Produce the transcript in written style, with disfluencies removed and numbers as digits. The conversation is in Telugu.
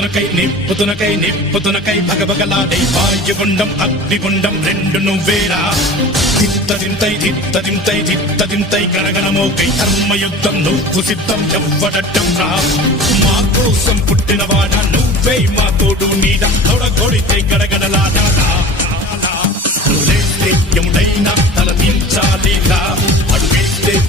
నిప్పుతునకై భగభగలాడై వాయుగుండం అగ్నిగుండం రెండు నువ్వేరా దిత్తదింతై గణగణమోకై ధర్మయుద్ధం నువ్వు సిద్ధం ఎవ్వడట్టం రా మా కోసం పుట్టినవాడా నువ్వే మా తోడు నీడ తొడగొడితే గడగడలాడా యముడైనా తల దించాలి రా